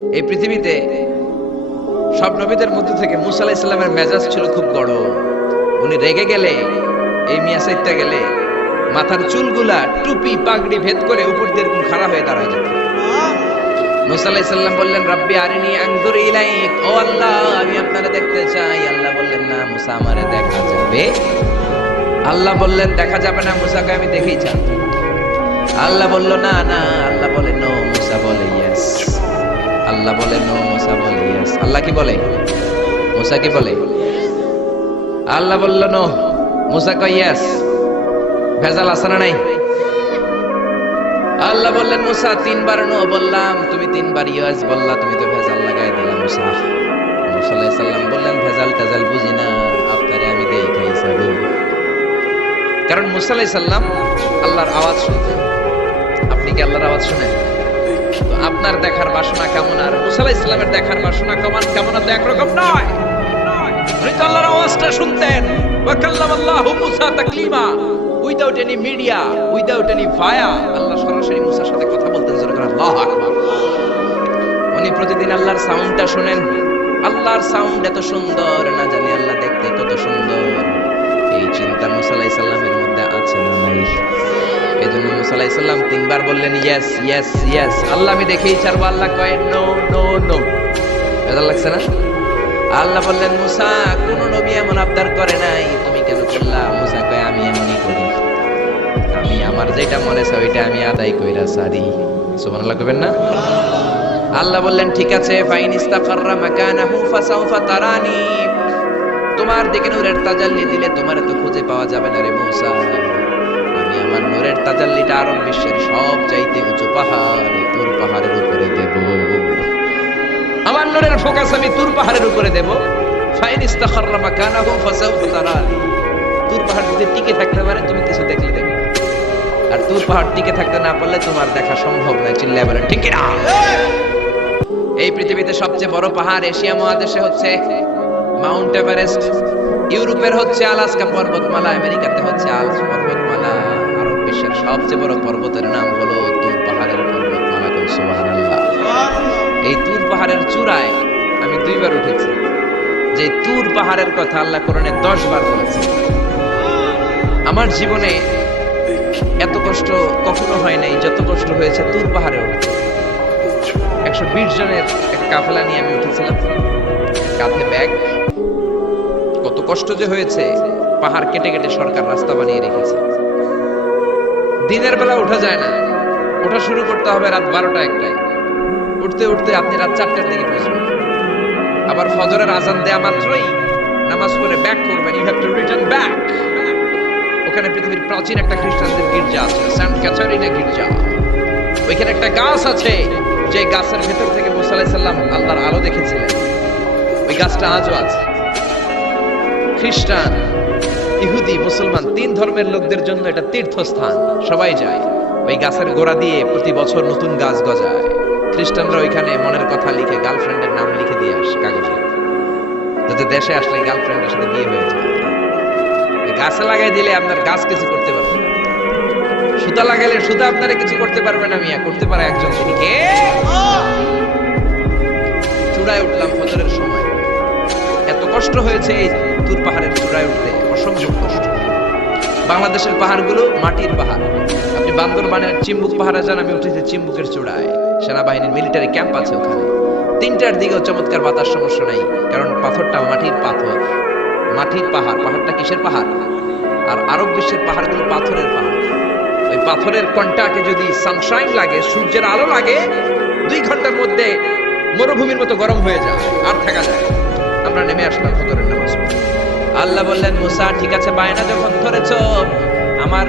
এই পৃথিবীতে সব নবীদের মধ্যে থেকে মুসা আলাইহিস সালামের মেজাজ ছিল খুব গরম। উনি রেগে গেলে, এই মিয়া সাইদটা গেলে মাথার চুলগুলা টুপি পাগড়ি ভেদ করে উপর দিয়ে এরকম খাড়া হয়ে দাঁড়ায় যেত। মুসা আলাইহিস সালাম বললেন, রাব্বি আরিনি আনজুর ইলাইক, ও আল্লাহ আমি আপনারে দেখতে চাই। আল্লাহ বললেন, না মুসা আমারে দেখা যাবে। আল্লাহ বললেন, দেখা যাবে না। মুসাকে আমি দেখেই চাই। আল্লাহ বলল, না না। আল্লাহ বলে নো, মুসা বলে ইয়েস। আল্লাহ বলে নো, মুসা বলে ইয়েস। আল্লাহ কি বলে? মুসা কি বলে? আল্লাহ বলল নো, মুসা কয় ইয়েস। ভেজাল আছে না নাই? আল্লাহ বললেন, মুসা তিনবার নো বললাম, তুমি তিনবার ইয়েস বললা, তুমি তো ভেজাল লাগাই দিলা মুসা। মুসা আলাইহিস সালাম বললেন, ভেজাল টেজাল বুঝি না, আপনারে আমি দেখাই ছাড়ব। কারণ মুসা আলাইহিস সালাম আল্লাহর আওয়াজ শুনতেন। আপনি কি আল্লাহর আওয়াজ শুনেন? তো আপনার দেখার বাসনা কেমন আর মুসা আলাইহিস সালামের দেখার বাসনা কেমন তো একরকম নয়। উনি তো আল্লাহর আওয়াজটা শুনতেন। ওয়া কাল্লামাল্লাহু মুসা তাকলিমা, without any media, without any via. আল্লাহ সরাসরি মুসার সাথে কথা বলতেন। আল্লাহু আকবার। উনি প্রতিদিন আল্লাহর সাউন্ডটা শুনেন। আল্লাহর সাউন্ড এত সুন্দর, না জানি আল্লাহ দেখতে কত সুন্দর। এই চিন্তা মুসা আলাইহিস সালামের মধ্যে আছে না নাই? এজন্য মুসা আলাইহিস সালাম তিনবার বললেন ইয়েস ইয়েস ইয়েস। আল্লাহ আমি দেখেই ছাড়বো। আল্লাহ কয় নো নো নো। ভেজাল লাগছে না? আল্লাহ বললেন, মুসা কোন নবী এমন আবদার করে নাই, তুমি কেন করলা? মুসা কয় আমি এমনই করি, আমি আমার যেটা মনে চাই ওইটা আমি আদায় কইরা সারি। সুবহানাল্লাহ কইবেন না? আল্লাহ বললেন, ঠিক আছে, ফাইন ইস্তাকাররা মাকানাহু ফাসাউফা তারানি। তোমার দিকে নূরের তাজাল্লি দিলে তোমারে তো খুঁজে পাওয়া যাবে না রে মুসা। আমি আমার নূরের তাজাল্লিটা আরব বিশ্বের সব চাইতে উঁচু পাহাড় তুর পাহাড়ের উপরে দেব। আমার নূরের ফোকাস আমি তুর পাহাড়ের উপরে দেব। ফাইন ইস্তাকাররা মাকানাহু ফাসাউফা তারানি। তুর পাহাড় যদি টিকে থাকতে পারে তুমি কিছু দেখলে দেখবে, আর তুর পাহাড় টিকে থাকতে না পারলে তোমার দেখা সম্ভব নয়। চিল্লায় বলেন ঠিক কি না? এই পৃথিবীতে সবচেয়ে বড় পাহাড় এশিয়া মহাদেশে হচ্ছে মাউন্ট এভারেস্ট, ইউরোপের হচ্ছে আলাস্কা পর্বতমালা, আমেরিকাতে হচ্ছে আল্পস পর্বতমালা, আরব বিশ্বের সবচেয়ে বড় পর্বতের নাম হলো তুর পাহাড়ের পর্বতমালা। সুবহানাল্লাহ। এই তুর পাহাড়ের চূড়ায় আমি 2 বার উঠেছি। যে তুর পাহাড়ের কথা আল্লাহ কোরআনে 10 বার বলেছে। আমার জীবনে এত কষ্ট কখনো হয় নাই যত কষ্ট হয়েছে তুর পাহাড়ে উঠতে। 120 জনের এক কাফেলা নিয়ে আমি উঠেছিলাম, কাঁধে ব্যাগ। কত কষ্ট যে হয়েছে। পাহাড় কেটে কেটে সরকার রাস্তা বানিয়ে রেখেছে। দিনের বেলা ওঠা যায় না, ওঠা শুরু করতে হবে রাত 12টা 1টায়। উঠতে উঠতে আপনি রাত 4টার দিকে পৌঁছবেন। আবার ফজরের আজান দেয়া মাত্রই নামাজ পড়ে ব্যাক করবেন। You have to return back. ওখানে পৃথিবীর প্রাচীন একটা খ্রিস্টানদের গির্জা আছে, সেন্ট ক্যাথারিনা গির্জা। ওইখানে একটা গাছ আছে, যে গাছের ভেতর থেকে মুসা আলাইহিস সালাম আল্লাহর আলো দেখেছিলেন। ওই গাছটা আজও আছে। খ্রিস্টান, ইহুদি, মুসলমান 3 ধর্মের লোকদের জন্য এটা তীর্থস্থান। সবাই যায়। ওই গাছের গোড়া দিয়ে প্রতি বছর নতুন গাছ গজায়। খ্রিস্টানরা ওইখানে মনের কথা লিখে গার্লফ্রেন্ডের নাম লিখে দিয়ে আসে কাগজে, যাতে দেশে আসলে গার্লফ্রেন্ডের সাথে বিয়ে হয়ে যায়। গাছে লাগাই দিলে আপনার গাছ কিছু করতে পারবে না। সুতা লাগাইলে সুতা আপনারা কিছু করতে পারবে না। মিয়া করতে পারে একজন, তিনি কে? চূড়ায় উঠলাম ফজরের সময়। এত কষ্ট হয়েছে এই তুর পাহাড়ের চূড়ায় উঠতে, অসম্ভব কষ্ট। বাংলাদেশের পাহাড়গুলো মাটির পাহাড়। আপনি বান্দরবানের চিম্বুক পাহাড়ে যান, আমি উঠেছি চিম্বুকের চূড়ায়। সেনাবাহিনীর মিলিটারি ক্যাম্প আছে ওখানে। 3টার দিকেও চমৎকার বাতাস, সমস্যা নাই, কারণ পাথরটা মাটির পাথর। মাটির পাহাড়। পাহাড়টা কিসের পাহাড়? আর আরব বিশ্বের পাহাড়গুলো পাথরের পাহাড়। ওই পাথরের কন্টাকে যদি সানশাইন লাগে, সূর্যের আলো লাগে, 2 ঘন্টার মধ্যে মরুভূমির মতো গরম হয়ে যায়, আর থাকা যায়। আমরা নেমে আসলাম ফজরের নামাজ পড়ে। আল্লাহ বললেন, মুসা ঠিক আছে, বায়না যখন ধরেছ, আমার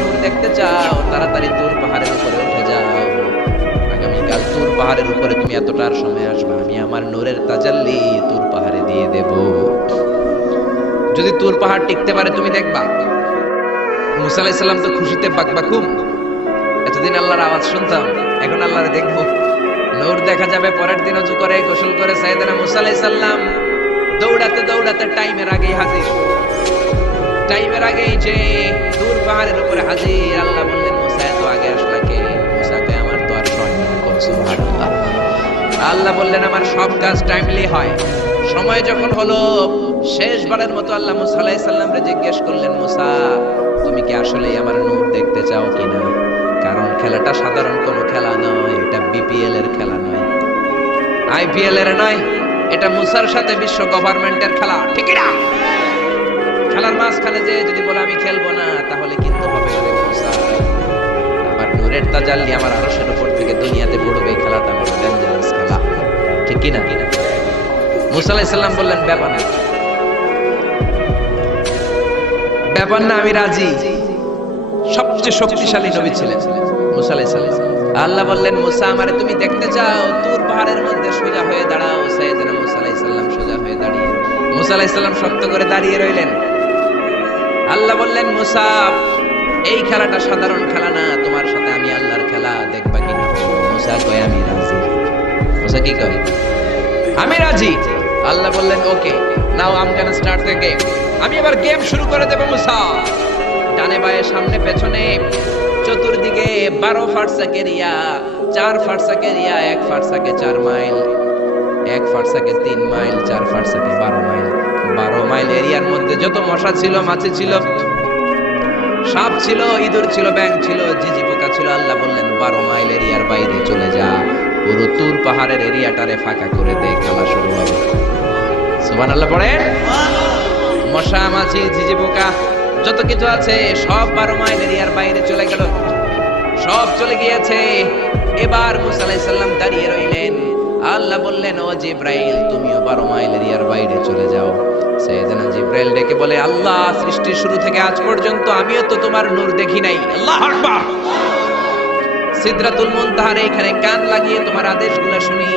নূর দেখতে চাও, তাড়াতাড়ি তুর পাহাড়ের উপরে উঠে যাও। আগামীকাল তুর পাহাড়ের উপরে তুমি এতটার সময় আসবা, আমি আমার নূরের তাজাল্লি তুর পাহাড়ে দিয়ে দেব। যদি তুর পাহাড় টিকতে পারে তুমি দেখবা। মুসা আলাইহিস সালাম তো খুশিতে বাকবাকুম। এতদিন আল্লাহর আওয়াজ শুনতাম, এখন আল্লাহরে দেখবো, নূর দেখা যাবে। পরের দিন ওযু করে গোসল করে সাইয়েদনা মুসা আলাইহিস সালাম দৌড়াতে দৌড়াতে টাইমের আগেই হাজির। টাইমের আগেই যে তুর পাহাড়ের উপরে হাজির। আল্লাহ বললেন, মুসা এত আগে আসলা কে? মুসা কে আমার তো আর সময় নেই। সুবহানাল্লাহ। আল্লাহ বললেন আমার সব কাজ টাইমলি হয়। সময় যখন হলো, শেষবারের মতো আল্লাহ মুসা আলাইহিস সালামকে জিজ্ঞেস করলেন, মুসা তুমি কি আসলে আমার নূর দেখতে চাও কিনা? কারণ খেলাটা সাধারণ কোনো খেলা নয়, এটা বিপিএল এর খেলা নয়, আইপিএল এর নয়, এটা মুসার সাথে বিশ্ব গভর্নমেন্টের খেলা, ঠিক না? খেলার মাঝখানে যে যদি বলে আমি খেলবো না, তাহলে কিন্তু হবে না রে মুসা। আমার নূরের তাজাল্লি আমার আরশের উপর থেকে দুনিয়াতে পড়বে, খেলাটা বড় ডেঞ্জারাস খেলা, ঠিক কি না? মুসা আলাইহিস সালাম বললেন ব্যাপার না, ব্যাপার না, আমি রাজি। সবচেয়ে শক্তিশালী নবী ছিলেন মুসা আলাইহিস সালাম। আল্লাহ বললেন মুসা আমারে তুমি দেখতে চাও, তুর পাহাড়ের মধ্যে সোজা হয়ে দাঁড়াও। সাইয়েদনা মুসা আলাইহিস সালাম সোজা হয়ে দাঁড়িয়ে, মুসা আলাইহিস সালাম শক্ত করে দাঁড়িয়ে রইলেন। আল্লাহ বললেন মুসা এই খেলাটা সাধারণ খেলা না, তোমার সাথে আমি আল্লাহর খেলা, দেখবা কিনা? মুসা কয় আমি রাজি। মুসা কি কয়? আমি রাজি। আল্লাহ বললেন okay, now I am gonna start the game. আমি এবার গেম শুরু করে দেব মুসা। ডানে বায়ে সামনে পেছনে চতুর্দিকে 12 ফারসাক এরিয়া, 4 ফারসাক এরিয়া, 1 ফারসাকে 4 মাইল, 1 ফারসাকে 3 মাইল, 4 ফারসাকে 12 মাইল। 12 মাইল এরিয়ার মধ্যে যত মশা ছিল, মাছি ছিল, সাপ ছিল, ইঁদুর ছিল, ব্যাঙ ছিল, ঝিঝি পোকা ছিল। আল্লাহ বললেন 12 মাইল এরিয়ার বাইরে চলে যা, পুরো তুর পাহাড়ের এরিয়াটারে ফাঁকা করে দে, খেলা শুরু হবে। সুবহানাল্লাহ পড়েন। মশা মাছি ঝিঝি পোকা যত কিছু আছে সব 12 মাইল এরিয়ার বাইরে চলে গেল, সব চলে গিয়েছে। এবার মুসা আলাইহিস সালাম দাঁড়িয়ে রইলেন। আল্লাহ বললেন ও জিব্রাইল তুমিও 12 মাইল এরিয়ার বাইরে চলে যাও। সাইয়েদনা জিব্রাইল ডেকে বলে আল্লাহ সৃষ্টির শুরু থেকে আজ পর্যন্ত আমিও তো তোমার নূর দেখি নাই। আল্লাহু আকবার। সিদরাতুল মুনতাহার এখানে কান লাগিয়ে তোমার আদেশগুলো শুনি,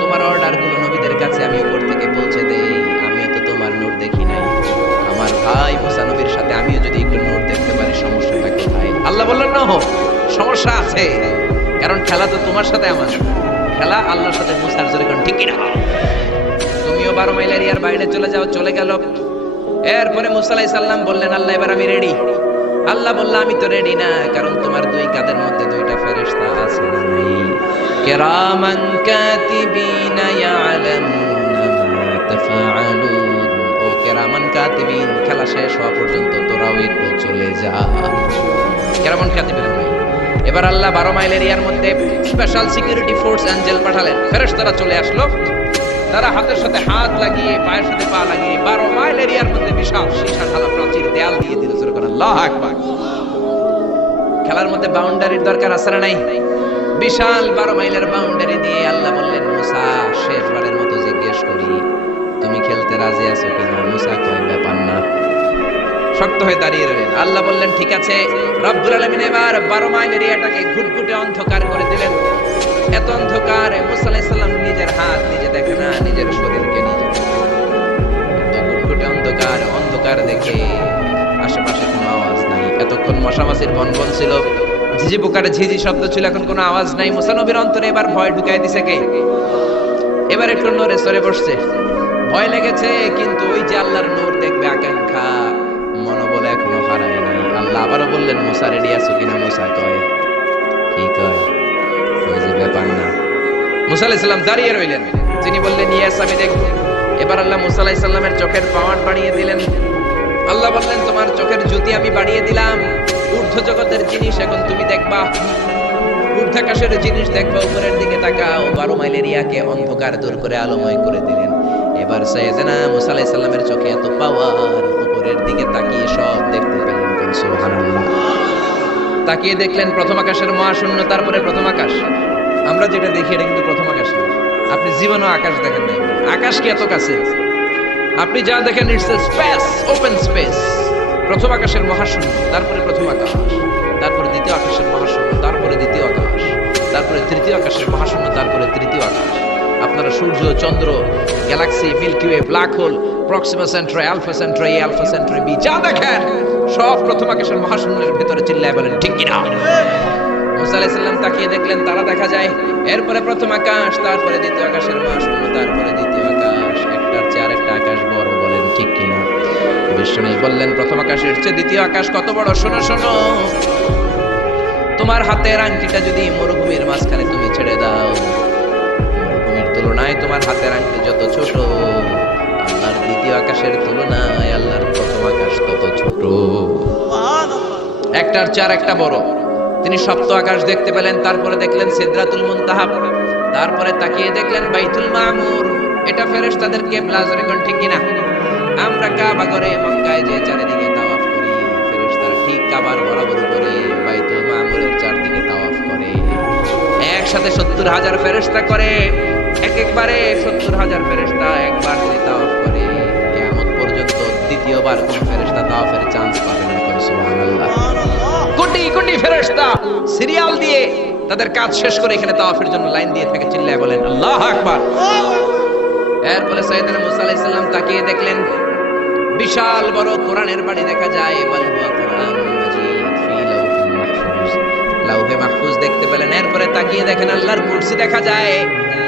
তোমার অর্ডারগুলো নবীদের কাছে আমি উপর থেকে পৌঁছে দেই, আমিও তো তোমার নূর দেখি নাই। আমার ভাই মুসা নবীর সাথে আমিও যদি একটু নূর দেখতে পারি, সমস্যাটা কোথায়? আল্লাহ বললেন না, সমস্যা আছে, কারণ খেলা তো তোমার সাথে আমার, খেলা আল্লাহর সাথে মুসার, জোরে কোন ঠিক না? তুমিও 12 মাইল এরিয়ার বাইরে চলে যাও। চলে গেল। এরপরে মুসা আলাইহিস সালাম বললেন আল্লাহ এবার আমি রেডি। আল্লাহ বলল আমি তো রেডি না, কারণ তোমার দুই কাঁধের মধ্যে দুইটা ফেরেশতা আছে না নাই? কিরামান কাতিবিনা ইয়ালামুনা মা তাফআলুন। ও কিরামান কাতিবিন, খেলা শেষ হওয়া পর্যন্ত তোরাও একটু চলে যা। কিরামান কাতিবিন নাই। এবার আল্লাহ 12 মাইল এরিয়ার মধ্যে স্পেশাল সিকিউরিটি ফোর্স এঞ্জেল পাঠালেন। ফেরেশতারা চলে আসলো। তারা হাতের সাথে হাত লাগিয়ে, পায়ের সাথে পা লাগিয়ে 12 মাইল এরিয়ার মধ্যে বিশাল সীসা ঢালা প্রাচীর দেয়াল দিয়ে দিল। আল্লাহু আকবার। খেলার মধ্যে বাউন্ডারির দরকার আছে না নাই? বিশাল 12 মাইলের বাউন্ডারি দিয়ে আল্লাহ বললেন মুসা শেষবারের মতো জিজ্ঞেস করি তুমি খেলতে রাজি আছো কিনা? মুসা কয় ব্যাপার না, শক্ত হয়ে দাঁড়িয়ে রইলেন। আল্লাহ বললেন ঠিক আছে। রব্বুল আলামিন এবার 12 মাইল এরিয়াটাকে ঘুটঘুটে অন্ধকার করে দিলেন। এত অন্ধকার মুসা আলাইহিস সালাম নিজের হাত নিজে দেখে না, নিজের শরীরকে নিজে দেখে। এত ঘুটঘুটে অন্ধকার, অন্ধকার দেখে আশেপাশে কোনো আওয়াজ নাই। এতক্ষণ মশামাছির বনবন ছিল, ঝিঝি পোকার ঝিঝি শব্দ ছিল, এখন কোনো আওয়াজ নাই। মুসা নবীর অন্তরে এবার ভয় ঢুকাই দিছে কে? এবার একটু নড়ে সরে বসছে, ভয় লেগেছে, কিন্তু ওই যে আল্লাহর নূর দেখবে আকাঙ্ক্ষা মনোবল এখনো হারায় নাই। আল্লাহ আবারও বললেন মুসা রেডি আছো কিনা? মুসা কয় কি কয়? ওই যে ব্যাপার না। মুসা আলাইহিস সালাম দাঁড়িয়ে রইলেন। তিনি বললেন ইয়েস আমি দেখব। এবার আল্লাহ মুসা আলাইহিস সালামের চোখের পাওয়ার বাড়িয়ে দিলেন। আল্লাহ বললেন তোমার চোখের জ্যোতি আমি বাড়িয়ে দিলাম, ঊর্ধ্ব জগতের জিনিস এখন তুমি দেখবা, ঊর্ধ্বাকাশের জিনিস দেখবা, উপরের দিকে তাকাও। 12 মাইল এরিয়াকে অন্ধকার দূর করে আলোময় করে দিলেন। এবার সাইয়েদনা মুসা আলাইহিস সালামের চোখে এত পাওয়ার, উপরের দিকে তাকিয়ে সব দেখতে পেলেন। সুবহানাল্লাহ। তাকিয়ে দেখলেন প্রথম আকাশের মহাশূন্য, তারপরে প্রথম আকাশ। আমরা যেটা দেখি এটা কিন্তু প্রথম আকাশ না। আপনি জীবনেও আকাশ দেখেন নাই। আকাশ কি এত কাছে? আপনি যা দেখেন it's a space, open space. প্রথম আকাশের মহাশূন্য, তারপরে প্রথম আকাশ, তারপরে দ্বিতীয় আকাশের মহাশূন্য, তারপরে দ্বিতীয় আকাশ, তারপরে তৃতীয় আকাশের মহাশূন্য, তারপরে তৃতীয় আকাশ। আপনারা সূর্য, চন্দ্র, galaxy, Milky Way, black hole, Proxima Centauri, Alpha Centauri, Alpha Centauri B, যা দেখেন সব প্রথম আকাশের মহাশূন্যের ভেতরে। চিল্লায় বলেন ঠিক কিনা? মুসা আলাইহিস সালাম তাকিয়ে দেখলেন তারা দেখা যায়। এরপরে প্রথম আকাশ, তারপরে দ্বিতীয় আকাশের মহাশূন্য, তারপরে দ্বিতীয় আকাশ। একটার চেয়ে আরেকটা আকাশ বড়, বলেন ঠিক কিনা? বিষ্ণু বললেন প্রথম আকাশের চেয়ে দ্বিতীয় আকাশ কত বড়? শোনো শোনো, তোমার হাতের আংটিটা যদি মরুভূমির মাঝখানে তুমি ছেড়ে দাও, মরুভূমির তোমার হাতের আংটি যত ছোট, আল্লাহর দ্বিতীয় আকাশের তুলনায় আল্লাহর প্রথম আকাশ তত ছোট, একটার চার একটা বড়। তিনি সপ্ত আকাশ দেখতে পেলেন, তারপরে দেখলেন সিদরাতুল মুনতাহা, তারপরে তাকিয়ে দেখলেন বাইতুল মামুর। এটা ফেরেশতাদের কিবলা, জোরে কোন ঠিক কিনা? আমরা কাবা ঘরে মক্কায় যে চারিদিকে তাওয়াফ করি, ফেরেশতারা ঠিক কাবার বরাবর করে বাইতুল মামুরের চারদিকে তাওয়াফ করে। একসাথে 70,000 ফেরেশতা করে, একবারে 70,000 ফেরেশতা একবার যদি তাওয়াফ করে, কিয়ামত পর্যন্ত দ্বিতীয়বার কোন ফেরেশতা তাওয়াফের চান্স পাবে না। সুবহানাল্লাহ। কোটি কোটি ফেরেশতা সিরিয়াল দিয়ে তাদের কাজ শেষ করে এখানে তাওয়াফের জন্য লাইন দিয়ে থাকে, চিল্লায় বলেন আল্লাহু আকবার। এরপরে সাইয়েদনা মুসা আলাইহিস সালাম তাকিয়ে দেখলেন বিশাল বড় কোরআনের বাড়ি দেখা যায়, বাল হুয়া কুরআনুল মাজিদ ফি লাউহিল মাহফুজ, লাউহে মাহফুজ দেখতে পেলেন। এরপরে তাকিয়ে দেখেন আল্লাহর কুরসি দেখা যায়,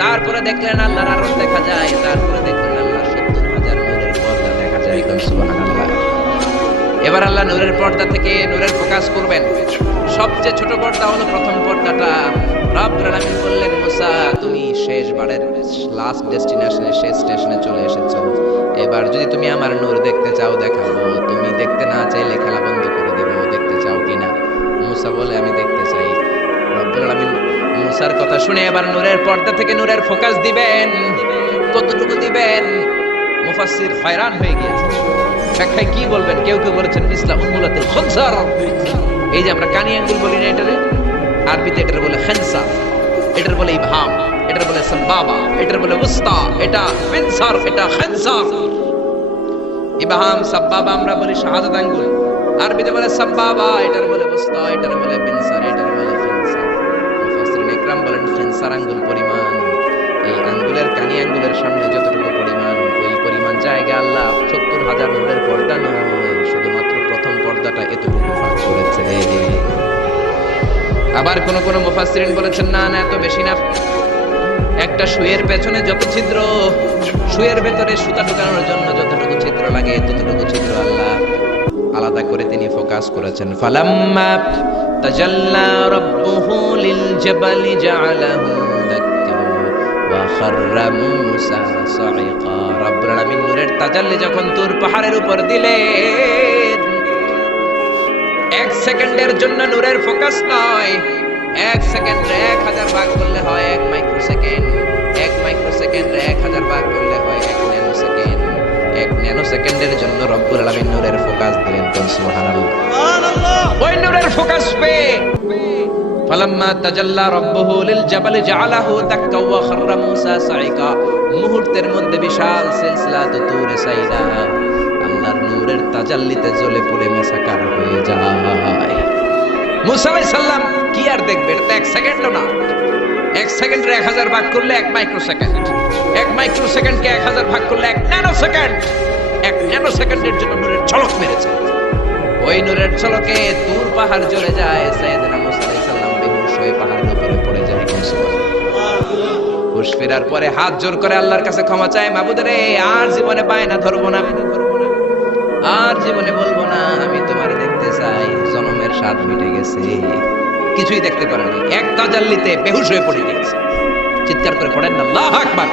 তারপরে দেখলেন আল্লাহর আরশ দেখা যায়, তারপরে দেখলেন আল্লাহর 70,000 নূরের পর্দা দেখা যায়। সুবহানাল্লাহ। এবার আল্লাহ নূরের পর্দা থেকে নূরের ফোকাস করবেন। সবচেয়ে ছোট পর্দা হলো প্রথম পর্দাটা। রব্বুল আলামিন বললেন, মুসা তুমি শেষবারের লাস্ট ডেস্টিনেশনে, শেষ স্টেশনে চলে এসেছো। এবার যদি তুমি আমার নূর দেখতে চাও দেখাবো, তুমি দেখতে না চাইলে খেলা বন্ধ করে দেব। দেখতে চাও কিনা? মুসা বলে আমি দেখতে চাই। রব্বুল আলামিন মুসার কথা শুনে এবার নূরের পর্দা থেকে নূরের ফোকাস দিবেন। কতটুকু দিবেন? মুফাসসির হয়রান হয়ে গিয়েছে, ব্যাখ্যায় কি বলবেন? কেউ কেউ বলেছেন মিসলা উন্মুলাতুল খুনসার। এই যে আমরা কানি আঙ্গুল বলি না, এটারে আরবিতে এটার বলে খানসা, এটার বলে ইবহাম, এটার বলে সাবাবা, এটার বলে উস্তা, এটা মিনসার, এটা খানসা। ইবহাম সাবাবা আমরা বলি শাহাদাত আঙ্গুল, আরবিতে বলে সাবাবা, এটার বলে উস্তা, এটার বলে মিনসার, এটার বলে খানসা। মুফাসসিরিন ইকরাম বলেন খানসার আঙ্গুল পরিমাণ এই আঙ্গুলের, কানি আঙ্গুলের সামনে যতটুকু পরিমাণ, ওই পরিমাণ জায়গা আল্লাহ 70,000 নূরের পর্দা নয়, শুধুমাত্র প্রথম পর্দাটা এতটুকু ফাঁক করেছে। আবার কোন কোন মুফাসসিরিন বলেছেন না না, এত বেশি না। একটা সুয়ের পেছনে যত ছিদ্র, সুয়ের ভেতরে সুতা ঢোকানোর জন্য যতটুকু ছিদ্র লাগে, ততটুকু ছিদ্র আল্লাহ আলাদা করে তিনি ফোকাস করেছেন। ফালাম্মা তাজাল্লা রাব্বুহু লিল জাবালি জাআলাহু দাক্কা ওয়া খাররা মূসা সাইকা। রব্বুল আলামিন নূরের তাজাল্লি যখন তুর পাহাড়ের উপর দিলেন, এক সেকেন্ডের জন্য নূরের ফোকাস নয়, এক সেকেন্ডে 1000 ভাগ করলে হয় 1 মাইক্রোসেকেন্ড, 1 মাইক্রোসেকেন্ডে 1000 ভাগ করলে হয় 1 ন্যানোসেকেন্ড। 1 ন্যানোসেকেন্ডের জন্য রব্বুল আলামিন নূরের ফোকাস দিলেন। সুবহানাল্লাহ। ওই নূরের ফোকাস পেয়ে ফালাম্মা তাজাল্লা রাব্বুহু লিল জাবালি জাআলাহু দাক্কা ওয়া খাররা মূসা সাইকা। মুহূর্তের মধ্যে বিশাল সিলসিলাত তুরে সাইরা আল্লাহর নূরের তাজাল্লিতে জ্বলে পুড়ে মেসাকার হয়ে যায়। মুসা আলাইহিস সালাম কি আর দেখবেন? এটা 1 সেকেন্ডও না। 1 সেকেন্ডে 1000 ভাগ করলে 1 মাইক্রোসেকেন্ড, 1 মাইক্রোসেকেন্ডকে 1000 ভাগ করলে 1 ন্যানোসেকেন্ড। 1 ন্যানোসেকেন্ডের জন্য নূরের ঝলক মেরেছে। ওই নূরের ঝলকে তুর পাহাড় জ্বলে যায়। সাইয়েদনা মুসা আলাইহিস সালাম বেহুশ হয়ে পাহাড়ের উপরে পড়ে যায়। হুশ ফেরার পরে হাত জোর করে আল্লাহর কাছে ক্ষমা চায়, মাবুদ রে, আর জীবনে বায়না ধরবো না, আর জীবনে বলবো না আমি তোমারে দেখতে চাই, জনমের স্বাদ মিটে গেছে। কিছুই দেখতে পারেনি, এক তাজাল্লিতে বেহুশ হয়ে পড়ে গিয়েছে। চিৎকার করে পড়েন না আল্লাহু আকবার।